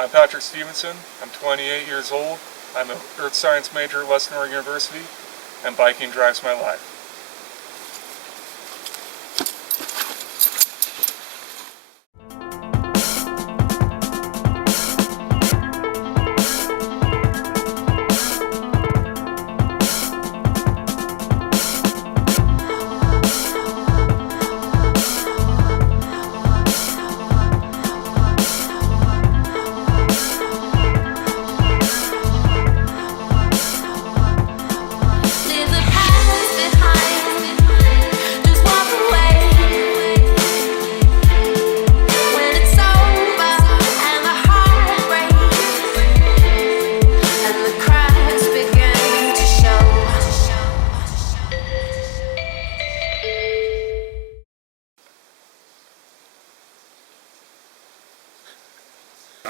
I'm Patrick Stevenson. I'm 28 years old. I'm an earth science major at Western Oregon University, and biking drives my life.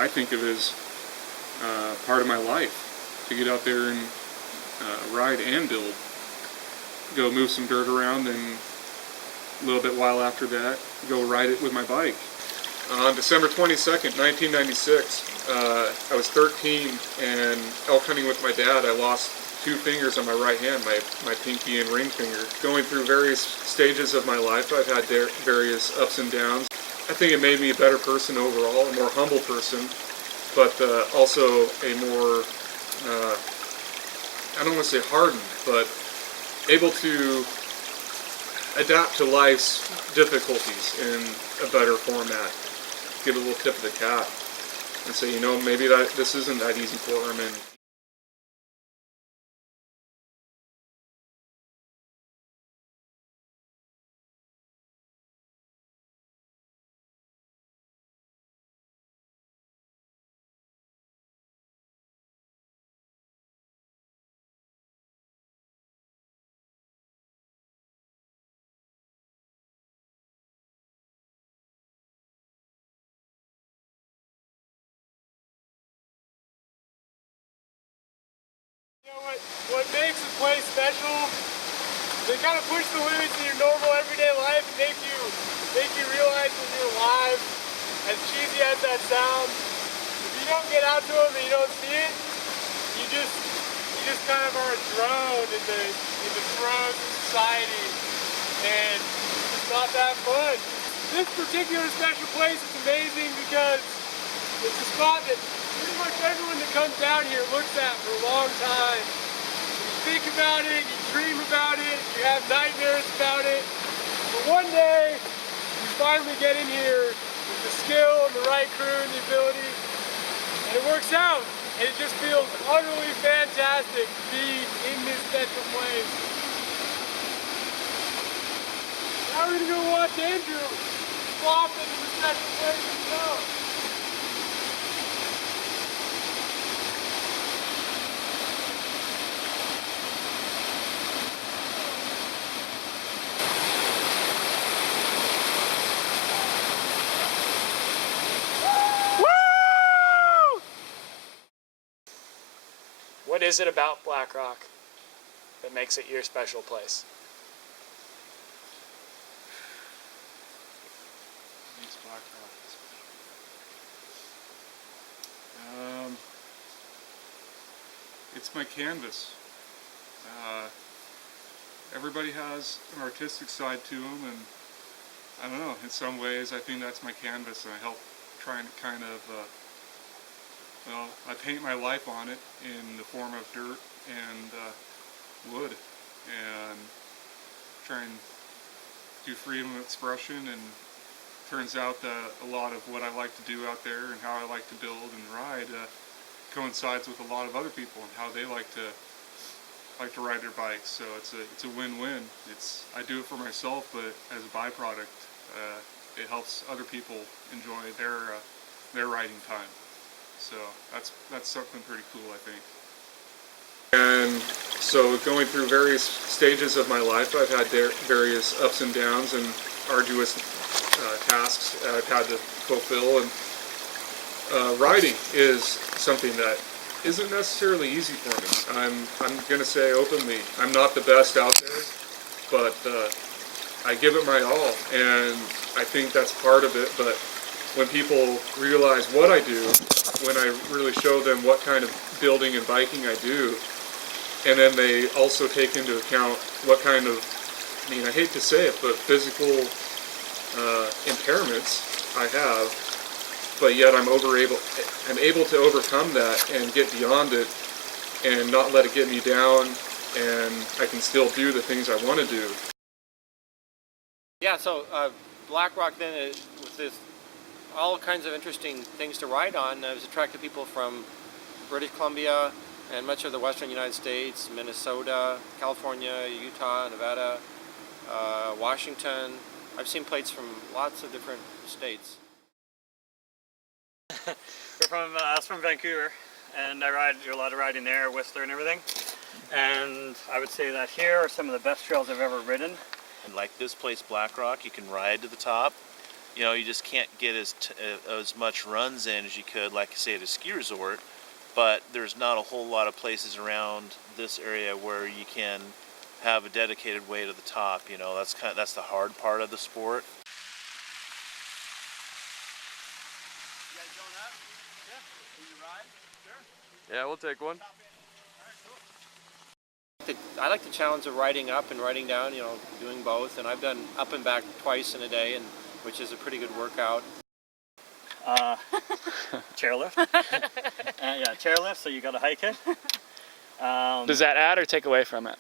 I think of it as part of my life, to get out there and ride and build. Go move some dirt around, and a little bit while after that, go ride it with my bike. On December 22nd, 1996, I was 13 and elk hunting with my dad. I lost 2 fingers on my right hand, my pinky and ring finger. Going through various stages of my life, I've had various ups and downs. I think it made me a better person overall, a more humble person, but also a more, I don't want to say hardened, but able to adapt to life's difficulties in a better format. Give a little tip of the cap and say, you know, maybe this isn't that easy for him. And you know what makes a place special, they kind of push the limits in your normal everyday life and make you realize that you're alive. As cheesy as that sounds, if you don't get out to them and you don't see it, you just kind of are a drone in the throes of society, and it's not that fun. This particular special place is amazing because it's a spot that pretty much everyone that comes down here looks at for a long time. You think about it, you dream about it, you have nightmares about it. But one day, you finally get in here with the skill and the right crew and the ability, and it works out. And it just feels utterly fantastic to be in this special place. Now we're going to go watch Andrew flop into the special place himself. What is it about Blackrock that makes it your special place? Makes Blackrock special. It's my canvas. Everybody has an artistic side to them, and I don't know, in some ways I think that's my canvas, and I help try and kind of well, I paint my life on it in the form of dirt and wood, and try and do freedom of expression. And turns out that a lot of what I like to do out there and how I like to build and ride coincides with a lot of other people and how they like to ride their bikes. So it's a win-win. I do it for myself, but as a byproduct, it helps other people enjoy their riding time. So that's something pretty cool, I think. And so going through various stages of my life, I've had various ups and downs and arduous tasks I've had to fulfill. And riding is something that isn't necessarily easy for me. I'm going to say openly, I'm not the best out there, but I give it my all, and I think that's part of it. But when people realize what I do, when I really show them what kind of building and biking I do, and then they also take into account what kind of, I mean, I hate to say it, but physical impairments I have, but yet I'm able to overcome that and get beyond it and not let it get me down, and I can still do the things I want to do. Yeah, so Blackrock then, with this, all kinds of interesting things to ride on, has attracted people from British Columbia and much of the western United States, Minnesota, California, Utah, Nevada, Washington. I've seen plates from lots of different states. Us from Vancouver, and I do a lot of riding there, Whistler and everything. And I would say that here are some of the best trails I've ever ridden. And like this place, Blackrock, you can ride to the top. You know, you just can't get as much runs in as you could, like say, at a ski resort. But there's not a whole lot of places around this area where you can have a dedicated way to the top. You know, that's the hard part of the sport. You guys going up? Yeah. Can you ride? Sure. Yeah, we'll take one. I like the challenge of riding up and riding down, you know, doing both, and I've done up and back twice in a day, and which is a pretty good workout. Chairlift. Yeah, chairlift, so you got to hike it. Does that add or take away from it?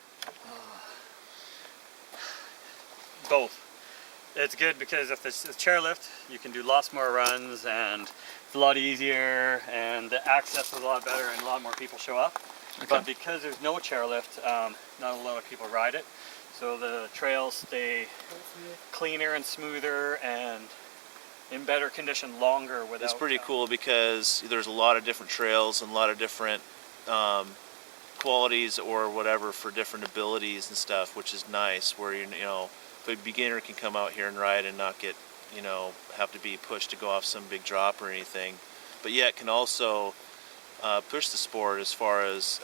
Both. It's good because if it's a chairlift, you can do lots more runs, and it's a lot easier, and the access is a lot better, and a lot more people show up. Okay. But because there's no chairlift, not a lot of people ride it, so the trails stay cleaner and smoother and in better condition longer without... It's pretty cool because there's a lot of different trails and a lot of different qualities or whatever for different abilities and stuff, which is nice, where you know, the beginner can come out here and ride and not get, you know, have to be pushed to go off some big drop or anything, but yet can also push the sport as far as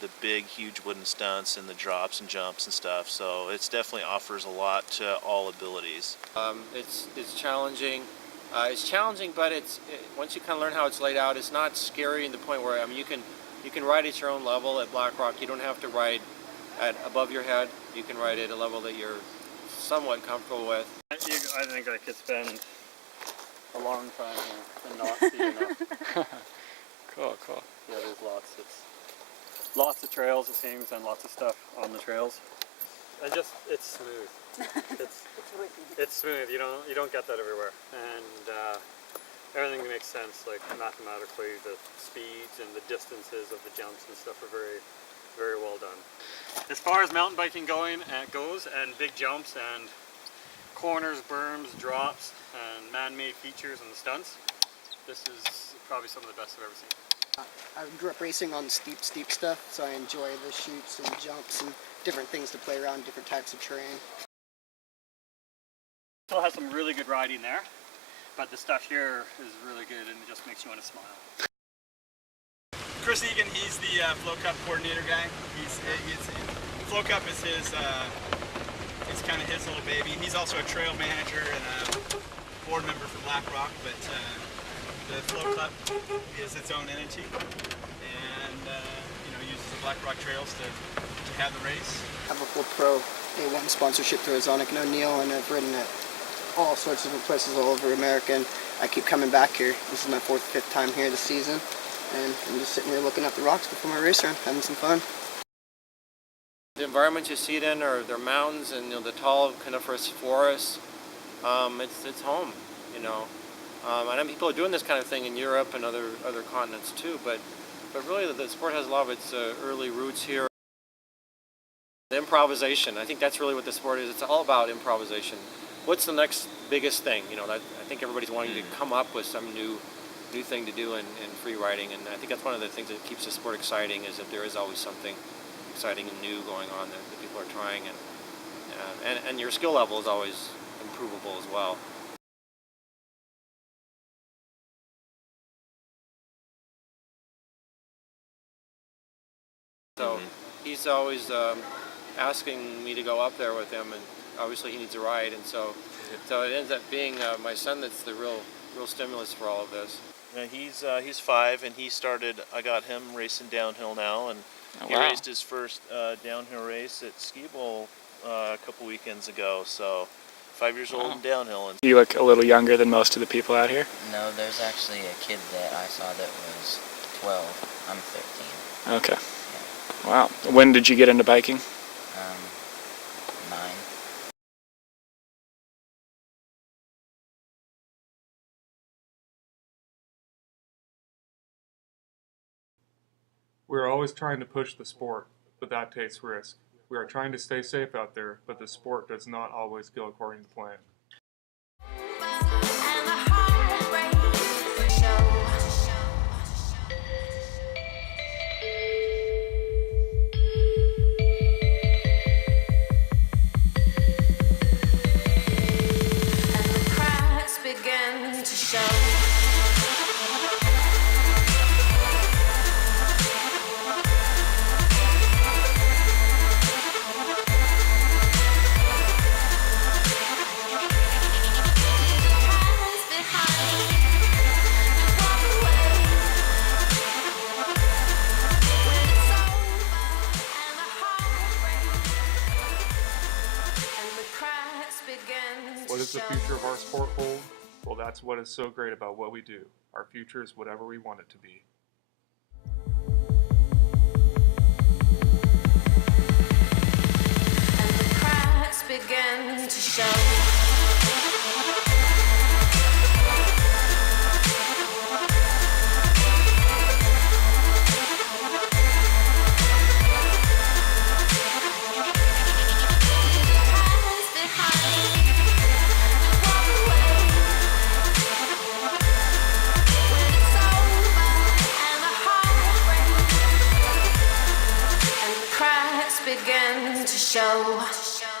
the big, huge wooden stunts and the drops and jumps and stuff. So it's definitely offers a lot to all abilities. It's challenging. It's challenging, but once you kind of learn how it's laid out, it's not scary in the point where, I mean, you can ride at your own level at Blackrock. You don't have to ride at above your head. You can ride at a level that you're somewhat comfortable with. I think I could spend a long time here and not see enough. Cool, cool. Yeah, there's lots. It's lots of trails, it seems, and lots of stuff on the trails. And just, it's smooth. It's smooth. You don't get that everywhere, and everything makes sense. Like mathematically, the speeds and the distances of the jumps and stuff are very, very well done. As far as mountain biking goes, and big jumps and corners, berms, drops, and man-made features and the stunts, this is probably some of the best I've ever seen. I grew up racing on steep stuff, so I enjoy the chutes and jumps and different things to play around, different types of terrain. Still has some really good riding there, but the stuff here is really good and it just makes you want to smile. Chris Egan, he's the Flow Cup coordinator guy. Flow Cup is his, it's kind of his little baby. He's also a trail manager and a board member for Blackrock, but the Flow Club is its own entity, and uses the Blackrock trails to have the race. I have a full pro A1 sponsorship through Azonic and O'Neill, and I've ridden at all sorts of different places all over America, and I keep coming back here. This is my 4th or 5th time here this season, and I'm just sitting here looking at the rocks before my race run, having some fun. The environments you see it in are they're mountains and the tall coniferous forests. It's home, you know. I know people are doing this kind of thing in Europe and other continents too, but really the sport has a lot of its early roots here. The improvisation, I think that's really what the sport is. It's all about improvisation. What's the next biggest thing? You know, I think everybody's wanting to come up with some new thing to do in free riding, and I think that's one of the things that keeps the sport exciting, is that there is always something exciting and new going on that people are trying, and your skill level is always improvable as well. So he's always asking me to go up there with him, and obviously he needs a ride, and so it ends up being my son that's the real real stimulus for all of this. Yeah, he's 5, and he started. I got him racing downhill now, and Oh, he wow. raced his first downhill race at Ski Bowl a couple weekends ago. So 5 years old Wow. and downhill, and You look a little younger than most of the people out here. No, there's actually a kid that I saw that was 12. I'm 13. Okay. Wow. When did you get into biking? 9. We are always trying to push the sport, but that takes risk. We are trying to stay safe out there, but the sport does not always go according to plan. Begin to show. What does the future of our sport hold? Well, that's what is so great about what we do. Our future is whatever we want it to be. And the cracks begin to show. Begin to show.